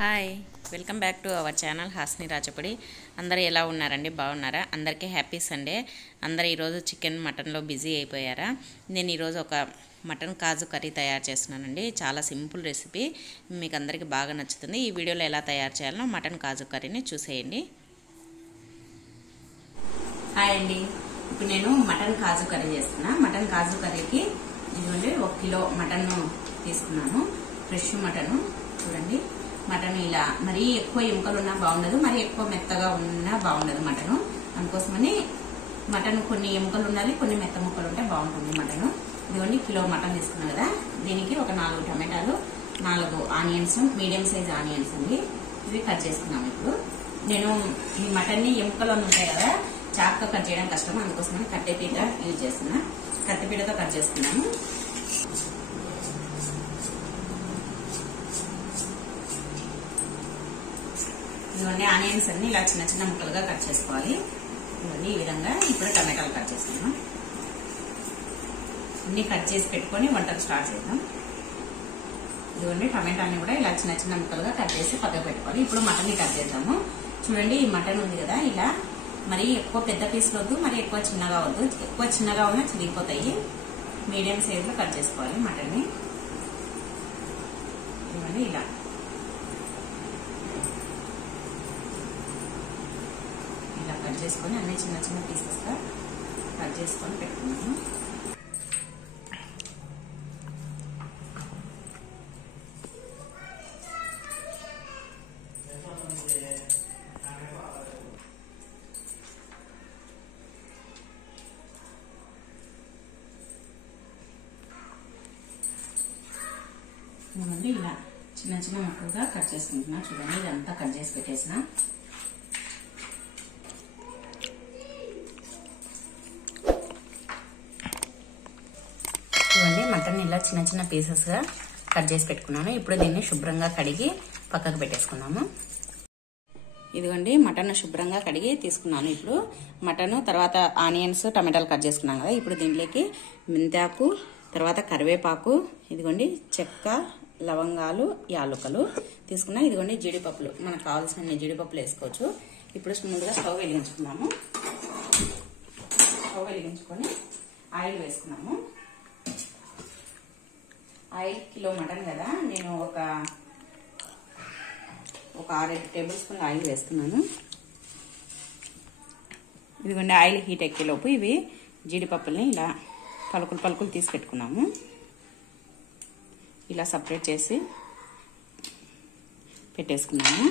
Hi welcome back to our channel హాస్ని రాచపడి. అందరూ ఎలా ఉన్నారండి? బాగున్నారా? అందరికీ హ్యాపీ సండే. అందరూ ఈరోజు చికెన్ మటన్లో బిజీ అయిపోయారా? నేను ఈరోజు ఒక మటన్ కాజు కర్రీ తయారు చేస్తున్నానండి. చాలా సింపుల్ రెసిపీ, మీకు అందరికీ బాగా నచ్చుతుంది. ఈ వీడియోలో ఎలా తయారు చేయాలో మటన్ కాజు కర్రీని చూసేయండి. హాయ్ అండి, ఇప్పుడు నేను మటన్ కాజు కర్రీ చేస్తున్నా. మటన్ కాజు కర్రీకి ఇదిగోండి 1 కిలో మటన్ తీసుకున్నాను. ఫ్రెష్ మటన్ చూడండి. మటన్ ఇలా మరీ ఎక్కువ ఎముకలు ఉన్నా బాగుండదు, మరీ ఎక్కువ మెత్తగా ఉన్నా బాగుండదు మటన్. అందుకోసమని మటన్ కొన్ని ఎముకలు ఉండాలి, కొన్ని మెత్త ముక్కలు ఉంటే బాగుంటుంది మటన్. ఇదిగోండి కిలో మటన్ తీసుకున్నాను కదా, దీనికి ఒక 4 టమాటాలు, 4 ఆనియన్స్, మీడియం సైజ్ ఆనియన్స్ అండి, ఇవి కట్ చేసుకున్నాము. ఇప్పుడు నేను ఈ మటన్ ని ఎముకలు ఉంటాయి కదా, చాక్తో కట్ చేయడం కష్టం, అందుకోసమని కట్టెపీట యూజ్ చేస్తున్నా. కట్టెపీటతో కట్ చేసుకున్నాము. ఇవన్నీ ఆనియన్స్ అన్ని ఇలా చిన్న చిన్న ముక్కలుగా కట్ చేసుకోవాలి. ఇవన్నీ ఈ విధంగా. ఇప్పుడు టమాటాలు కట్ చేస్తున్నాం. అన్ని కట్ చేసి పెట్టుకొని వంటకు స్టార్ట్ చేద్దాం. ఇదిగోండి టమాటాన్ని కూడా ఇలా చిన్న చిన్న ముక్కలుగా కట్ చేసి పక్కకు పెట్టుకోవాలి. ఇప్పుడు మటన్ని కట్ చేద్దాము. చూడండి, ఈ మటన్ ఉంది కదా, ఇలా మరి ఎక్కువ పెద్ద పీసులు వద్దు, మరి ఎక్కువ చిన్నగా వద్దు. ఎక్కువ చిన్నగా ఉన్నా చిరిగిపోతాయి. మీడియం సైజ్ లో కట్ చేసుకోవాలి మటన్ని. ఇవన్నీ ఇలా కట్ చేసుకొని అన్ని చిన్న చిన్న పీసెస్ గా కట్ చేసుకొని పెట్టుకున్నాము. ఇలా చిన్న చిన్న ముక్కలుగా కట్ చేసుకుంటున్నా. చూడండి, ఇదంతా కట్ చేసి పెట్టేసిన. చూడండి, మటన్ ఇలా చిన్న చిన్న పీసెస్ గా కట్ చేసి పెట్టుకున్నాను. ఇప్పుడు దీన్ని శుభ్రంగా కడిగి పక్కకు పెట్టేసుకున్నాము. ఇదిగోండి, మటన్ శుభ్రంగా కడిగి తీసుకున్నాను. ఇప్పుడు మటన్ తర్వాత ఆనియన్స్, టమాటాలు కట్ చేసుకున్నాను కదా, ఇప్పుడు దీంట్లోకి మెంతాకు, తర్వాత కరివేపాకు, ఇదిగోండి చెక్క, లవంగాలు, యాలుకలు తీసుకున్నా. ఇదిగోండి జీడిపప్పులు, మనకు కావాల్సిన జీడిపప్పులు వేసుకోవచ్చు. ఇప్పుడు ముందుగా స్టవ్ వెలిగించుకున్నాము. స్టవ్ వెలిగించుకొని ఆయిల్ వేసుకున్నాము. ఆయిల్ కిలో మటన్ కదా, నేను ఒక 6 టేబుల్ స్పూన్ ఆయిల్ వేస్తున్నాను. ఇదిగోండి, ఆయిల్ హీట్ ఎక్కేలోపు ఇవి జీడిపప్పుల్ని ఇలా పలుకులు తీసి పెట్టుకున్నాము. ఇలా సపరేట్ చేసి పెట్టేసుకున్నాము.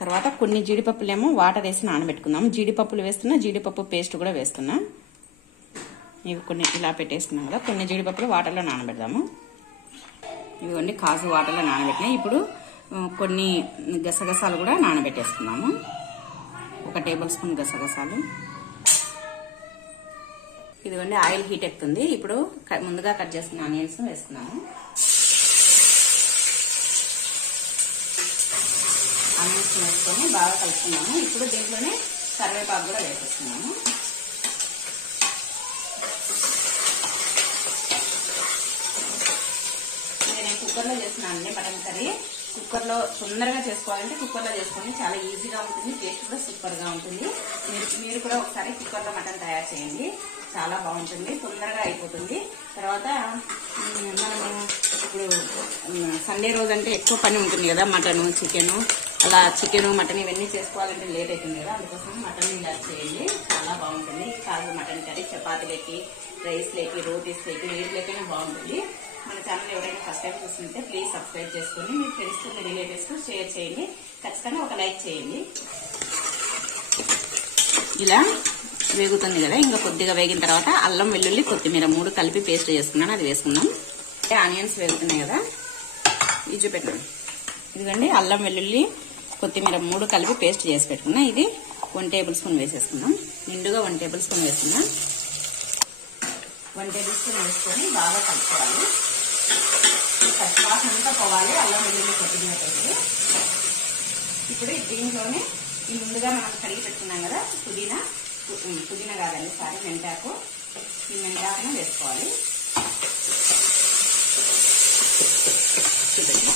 తర్వాత కొన్ని జీడిపప్పులేమో వాటర్ వేసి నానబెట్టుకున్నాము. జీడిపప్పులు వేస్తున్నా, జీడిపప్పు పేస్ట్ కూడా వేస్తున్నా. ఇవి కొన్ని ఇలా పెట్టేసుకున్నాం కదా, కొన్ని జీడిపప్పులు వాటర్లో నానబెడదాము. ఇదిగోండి కాజు వాటర్లో నానబెట్టినాయి. ఇప్పుడు కొన్ని గసగసాలు కూడా నానబెట్టేసుకున్నాము. 1 టేబుల్ స్పూన్ గసగసాలు. ఇదిగోండి ఆయిల్ హీట్ ఎక్కుతుంది. ఇప్పుడు ముందుగా కట్ చేసుకున్న ఆనియన్స్ వేసుకున్నాము. ఆనియన్స్ వేసుకొని బాగా కలుపుకున్నాము. ఇప్పుడు దీంట్లోనే కరివేపాకు కూడా వేసేస్తున్నాము. కుక్కర్లో చేస్తున్నాను అండి మటన్ కర్రీ. కుక్కర్లో తొందరగా చేసుకోవాలంటే కుక్కర్లో చేసుకోండి, చాలా ఈజీగా ఉంటుంది, టేస్ట్ కూడా సూపర్ గా ఉంటుంది. మీరు కూడా ఒకసారి కుక్కర్లో మటన్ తయారు చేయండి, చాలా బాగుంటుంది, తొందరగా అయిపోతుంది. తర్వాత మనము ఇప్పుడు సండే రోజు అంటే ఎక్కువ పని ఉంటుంది కదా, మటన్, చికెన్, అలా చికెన్, మటన్ ఇవన్నీ చేసుకోవాలంటే లేట్ అవుతుంది కదా, అందుకోసం మటన్ ఇలా చేయండి, చాలా బాగుంటుంది. కాజు మటన్ కర్రీ చపాతీలకి, రైస్ లేకి, రోటీస్ లేకి, వీటిలోకైనా బాగుంటుంది. మన ఛానల్ ఎవరైనా ఫస్ట్ టైం చూస్తుంటే ప్లీజ్ సబ్స్క్రైబ్ చేసుకుని మీ ఫ్రెండ్స్ తో, మీ రిలేటివ్స్ తో షేర్ చేయండి. ఖచ్చితంగా ఒక లైక్ చేయండి. ఇలా వేగుతుంది కదా, ఇంకా కొద్దిగా వేగిన తర్వాత అల్లం, వెల్లుల్లి, కొత్తిమీర 3 కలిపి పేస్ట్ చేసుకున్నాను, అది వేసుకున్నాం. ఆనియన్స్ వేగుతున్నాయి కదా, ఇది చూపెట్టాను. ఇదిగోండి అల్లం, వెల్లుల్లి, కొత్తిమీర 3 కలిపి పేస్ట్ చేసి పెట్టుకున్నా. ఇది 1 టేబుల్ స్పూన్ వేసేసుకున్నాం. నిండుగా 1 టేబుల్ స్పూన్ వేసుకున్నా. 1 టేబుల్ స్పూన్ వేసుకొని బాగా కలుపుకోవాలి. పచ్చివాసన అంతా పోవాలి అల్లం, వెల్లుల్లి, కొత్తిమీర పెట్టి. ఇప్పుడు దీంట్లోనే ఈ ముందుగా మనం కడిగి పెట్టుకున్నాం కదా పుదీనా కాదండి, సారీ, మెంతాకు. ఈ మెంతాకును వేసుకోవాలి. చూడండి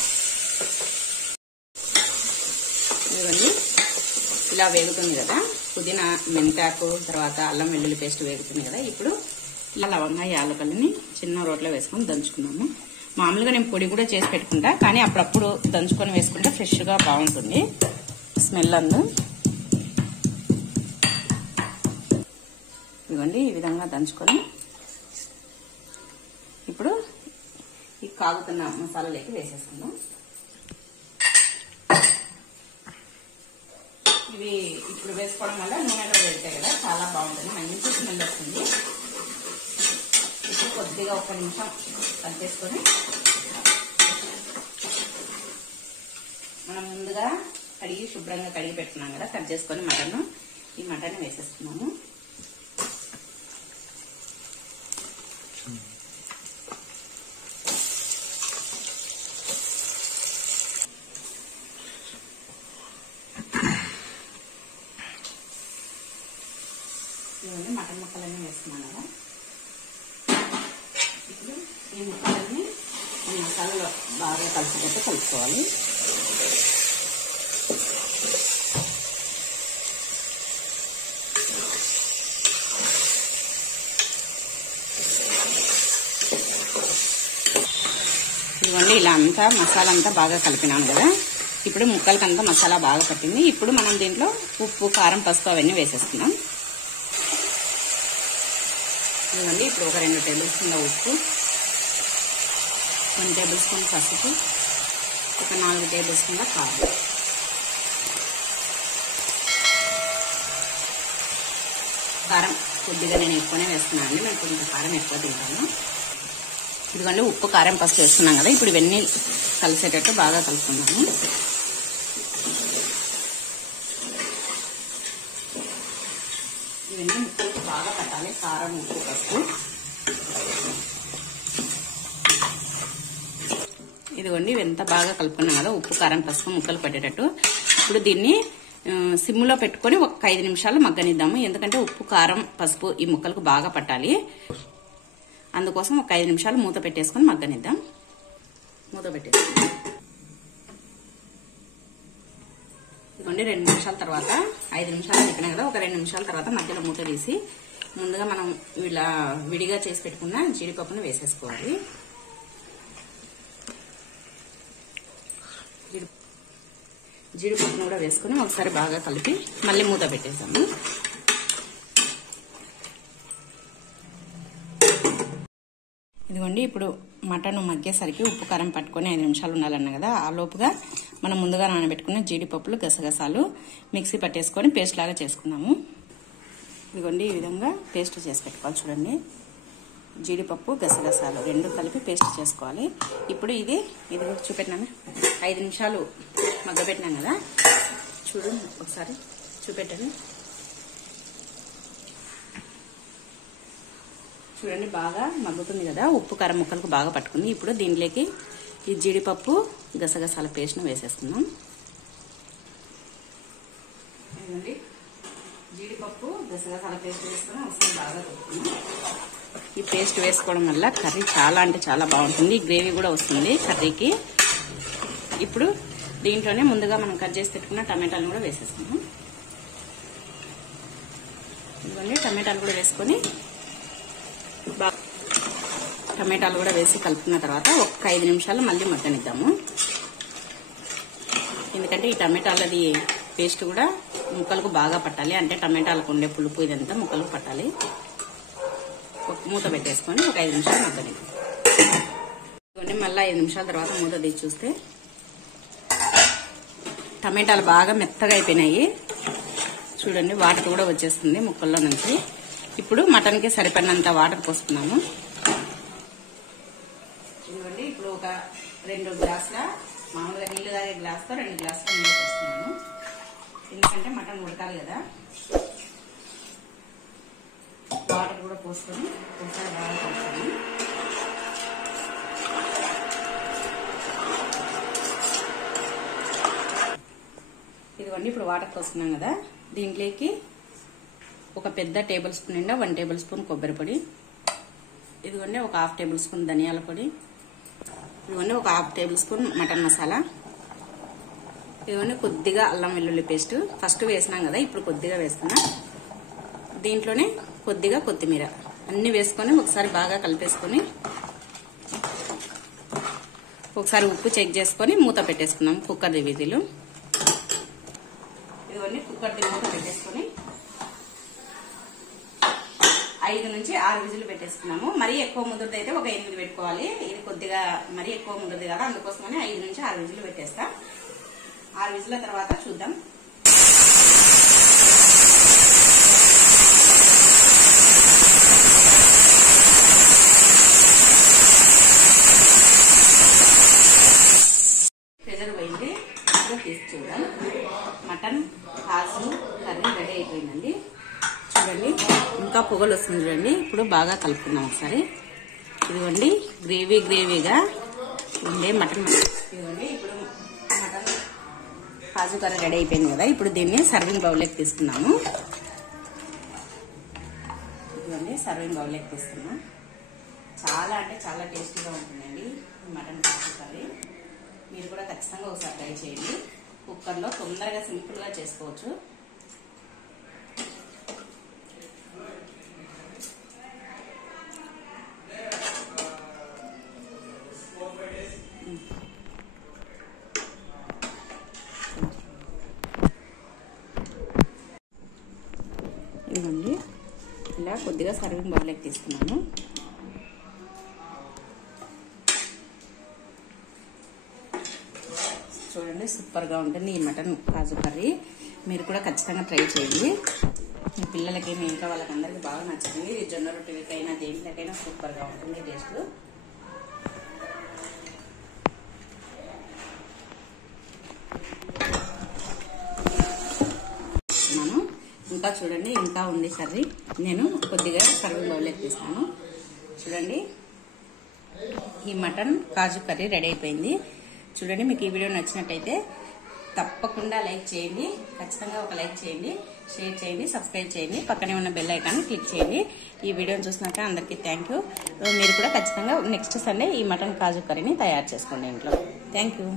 ఇవన్నీ ఇలా వేగుతుంది కదా, పుదీనా, మెంతాకు, తర్వాత అల్లం వెల్లుల్లి పేస్ట్ వేగుతుంది కదా. ఇప్పుడు ఇలా లవంగా యాలకులని చిన్న రోట్లో వేసుకొని దంచుకున్నాము. మామూలుగా నేను పొడి కూడా చేసి పెట్టుకుంటా, కానీ అప్పుడప్పుడు దంచుకొని వేసుకుంటే ఫ్రెష్గా బాగుంటుంది స్మెల్ అందు. ఇదిగోండి ఈ విధంగా దంచుకొని ఇప్పుడు ఈ కాగుతున్న మసాలాలోకి వేసేసుకుందాం. ఇవి ఇప్పుడు వేసుకోవడం వల్ల నూనెలో పెడతాయి కదా, చాలా బాగుంటుంది, మంచి స్మెల్ వస్తుంది. ఇప్పుడు కొద్దిగా 1 నిమిషం కలిపేసుకొని మనం ముందుగా శుభ్రంగా కడిగి పెట్టుకున్నాం కదా, కట్ చేసుకొని ఈ మటన్ వేసేస్తున్నాము. ఇవన్నీ మటన్ ముక్కలన్నీ వేస్తున్నాం కదా. ఇప్పుడు ఈ ముక్కలన్నీ మసాలాలో బాగా కలిసిపోతే కలుపుకోవాలి. ఇవన్నీ ఇలా అంతా మసాలా అంతా బాగా కలిపినాం కదా. ఇప్పుడు ముక్కలకంతా మసాలా బాగా పట్టింది. ఇప్పుడు మనం దీంట్లో ఉప్పు, కారం, పసుపు అవన్నీ వేసేస్తున్నాం. ఇవన్నీ ఇప్పుడు ఒక 2 టేబుల్ స్పూన్ల ఉప్పు, 1 టేబుల్ స్పూన్ పసుపు, ఒక 4 టేబుల్ స్పూన్ల కారం. కారం కొద్దిగా నేను ఎక్కువనే వేస్తున్నాను అండి, మేము కొంచెం కారం ఎక్కువ తింటాను. ఇదిగోండి ఉప్పు, కారం, పసుపు వేస్తున్నాం కదా. ఇప్పుడు ఇవన్నీ కలిసేటట్టు బాగా కలుపుకున్నాము. ఇవన్నీ ముక్కలకు బాగా పట్టాలి, కారం, ఉప్పు, పసుపు. ఇదిగోండి ఇవి ఎంత బాగా కలుపుకున్నాం కదా, ఉప్పు, కారం, పసుపు ముక్కలు పట్టేటట్టు. ఇప్పుడు దీన్ని సిమ్లో పెట్టుకొని ఒక 5 నిమిషాలు మగ్గనిద్దాము. ఎందుకంటే ఉప్పు, కారం, పసుపు ఈ ముక్కలకు బాగా పట్టాలి. అందుకోసం ఒక 5 నిమిషాలు మూత పెట్టేసుకొని మగ్గనిద్దాం. మూత పెట్టేసుకుందాం. ఇదిగోండి 2 నిమిషాల తర్వాత, 5 నిమిషాలు పెట్టినా కదా, ఒక 2 నిమిషాల తర్వాత మధ్యలో మూత తీసి ముందుగా మనం ఇలా విడిగా చేసి పెట్టుకున్న జీడిపప్పును వేసేసుకోవాలి. జీడిపప్పును కూడా వేసుకుని ఒకసారి బాగా కలిపి మళ్ళీ మూత పెట్టేసాము. ఇదిగోండి ఇప్పుడు మటన్ మగ్గేసరికి ఉప్పు, కారం పట్టుకొని 5 నిమిషాలు ఉండాలన్నా కదా, ఆ లోపుగా మనం ముందుగా నానబెట్టుకున్న జీడిపప్పులు, గసగసాలు మిక్సీ పట్టేసుకొని పేస్ట్ లాగా చేసుకున్నాము. ఇదిగోండి ఈ విధంగా పేస్ట్ చేసి పెట్టుకోవాలి. చూడండి జీడిపప్పు, గసగసాలు 2 కలిపి పేస్ట్ చేసుకోవాలి. ఇప్పుడు ఇది చూపెట్టినాను, 5 నిమిషాలు మగ్గబెట్టినాం కదా, చూడండి ఒకసారి చూపెట్టండి. చూడండి బాగా మగ్గుతుంది కదా, ఉప్పు, కారం ముక్కలకు బాగా పట్టుకుంది. ఇప్పుడు దీంట్లోకి ఈ జీడిపప్పు, గసగసాల పేస్ట్ను వేసేసుకుందాం. జీడిపప్పు, గసగసాల పేస్ట్ వేసుకుని ఒకసారి బాగా కలుపుకుందాం. ఈ పేస్ట్ వేసుకోవడం వల్ల కర్రీ చాలా అంటే చాలా బాగుంటుంది, గ్రేవీ కూడా వస్తుంది కర్రీకి. ఇప్పుడు దీంట్లోనే ముందుగా మనం కట్ చేసి పెట్టుకున్న టమాటాలను కూడా వేసేసుకున్నాం. ఇవన్నీ టమాటాలు కూడా వేసుకొని టమాటాలు కూడా వేసి కలుపుకున్న తర్వాత ఒక 5 నిమిషాలు మళ్ళీ మగ్గనిద్దాము. ఎందుకంటే ఈ టమాటాలది పేస్ట్ కూడా ముక్కలకు బాగా పట్టాలి, అంటే టమాటాలకు ఉండే పులుపు ఇదంతా ముక్కలకు పట్టాలి. మూత పెట్టేసుకొని ఒక 5 నిమిషాలు మగ్గనిద్దాం. మళ్ళీ 5 నిమిషాల తర్వాత మూత తీసి చూస్తే టమాటాలు బాగా మెత్తగా అయిపోయినాయి. చూడండి వాటర్ కూడా వచ్చేస్తుంది ముక్కల్లో నుంచి. ఇప్పుడు మటన్కి సరిపడినంత వాటర్ పోసుకున్నాము. ఇదిగోండి ఇప్పుడు ఒక 2 గ్లాసుల మామూలుగా నీళ్లు తాగే గ్లాస్తో 2 గ్లాసుల నీళ్ళు పోస్తున్నాము. ఎందుకంటే మటన్ ఉడకాలి కదా. వాటర్ కూడా పోసుకొని ఒకసారి బాగా కలుపుకొని ఇదిగోండి ఇప్పుడు వాటర్ పోసుకున్నాం కదా, దీంట్లోకి ఒక పెద్ద టేబుల్ స్పూన్ నిండా 1 టేబుల్ స్పూన్ కొబ్బరి పొడి, ఇదిగోండి ఒక 1/2 టేబుల్ స్పూన్ ధనియాల పొడి, ఇదిగోండి ఒక 1/2 టేబుల్ స్పూన్ మటన్ మసాలా, ఇవన్నీ కొద్దిగా అల్లం వెల్లుల్లి పేస్ట్ ఫస్ట్ వేసినాం కదా, ఇప్పుడు కొద్దిగా వేస్తున్నా. దీంట్లోనే కొద్దిగా కొత్తిమీర అన్ని వేసుకొని ఒకసారి బాగా కలిపేసుకొని ఒకసారి ఉప్పు చెక్ చేసుకొని మూత పెట్టేసుకున్నాం కుక్కర్ది విజిల్. ఇవన్నీ కుక్కర్ది మూత పెట్టేసుకొని 5 నుంచి 6 విజిల్ పెట్టేసుకున్నాము. మరీ ఎక్కువ ముద్రది అయితే ఒక 8 పెట్టుకోవాలి. ఇది కొద్దిగా మరీ ఎక్కువ ముద్రది కదా, అందుకోసమని 5 నుంచి 6 విజిల్ పెట్టేస్తా. 6 విజిల్ల తర్వాత చూద్దాం. ప్రెజర్ పోయింది, ఇప్పుడు తీసి చూద్దాం. మటన్ కాజు కర్రీ రెడీ అయిపోయిందండి. చూడండి ఇంకా పొగలు వస్తుంది చూడండి. ఇప్పుడు బాగా కలుపుకుందాం ఒకసారి. ఇదిగోండి గ్రేవీగా ఉండే మటన్. ఇదిగోండి ఇప్పుడు మటన్ కాజు కర్రీ రెడీ అయిపోయింది కదా, ఇప్పుడు దీన్ని సర్వింగ్ బౌల్లోకి తీసుకున్నాము. ఇదిగోండి సర్వింగ్ బౌల్లోకి తీసుకున్నాం. చాలా అంటే చాలా టేస్టీగా ఉంటుందండి మటన్ కాజు కర్రీ. మీరు కూడా ఖచ్చితంగా ఒకసారి ట్రై చేయండి. కుక్కర్లో తొందరగా సింపుల్గా చేసుకోవచ్చు. ఇదిగోండి ఇలా కొద్దిగా సర్వింగ్ బౌల్లోకి తీసుకున్నాను. చూడండి సూపర్గా ఉంటుంది ఈ మటన్ కాజు కర్రీ. మీరు కూడా ఖచ్చితంగా ట్రై చేయండి. మీ పిల్లలకి మీ ఇంట్లో వాళ్ళకి అందరికీ బాగా నచ్చుతుంది. ఇది జొన్న రొట్టెలకైనా దేంట్లోకైనా సూపర్గా ఉంటుంది టేస్ట్. ఇంకా చూడండి ఇంకా ఉంది కర్రీ. నేను కొద్దిగా సర్వింగ్ బౌల్లోకి తీస్తాను. చూడండి ఈ మటన్ కాజు కర్రీ రెడీ అయిపోయింది. చూడండి మీకు ఈ వీడియో నచ్చినట్టయితే తప్పకుండా లైక్ చేయండి. ఖచ్చితంగా ఒక లైక్ చేయండి, షేర్ చేయండి, సబ్స్క్రైబ్ చేయండి, పక్కనే ఉన్న బెల్ ఐకాన్ క్లిక్ చేయండి. ఈ వీడియోని చూసినాక అందరికీ థ్యాంక్ యూ. మీరు కూడా ఖచ్చితంగా నెక్స్ట్ సండే ఈ మటన్ కాజు కర్రీని తయారు చేసుకోండి ఇంట్లో. Thank you.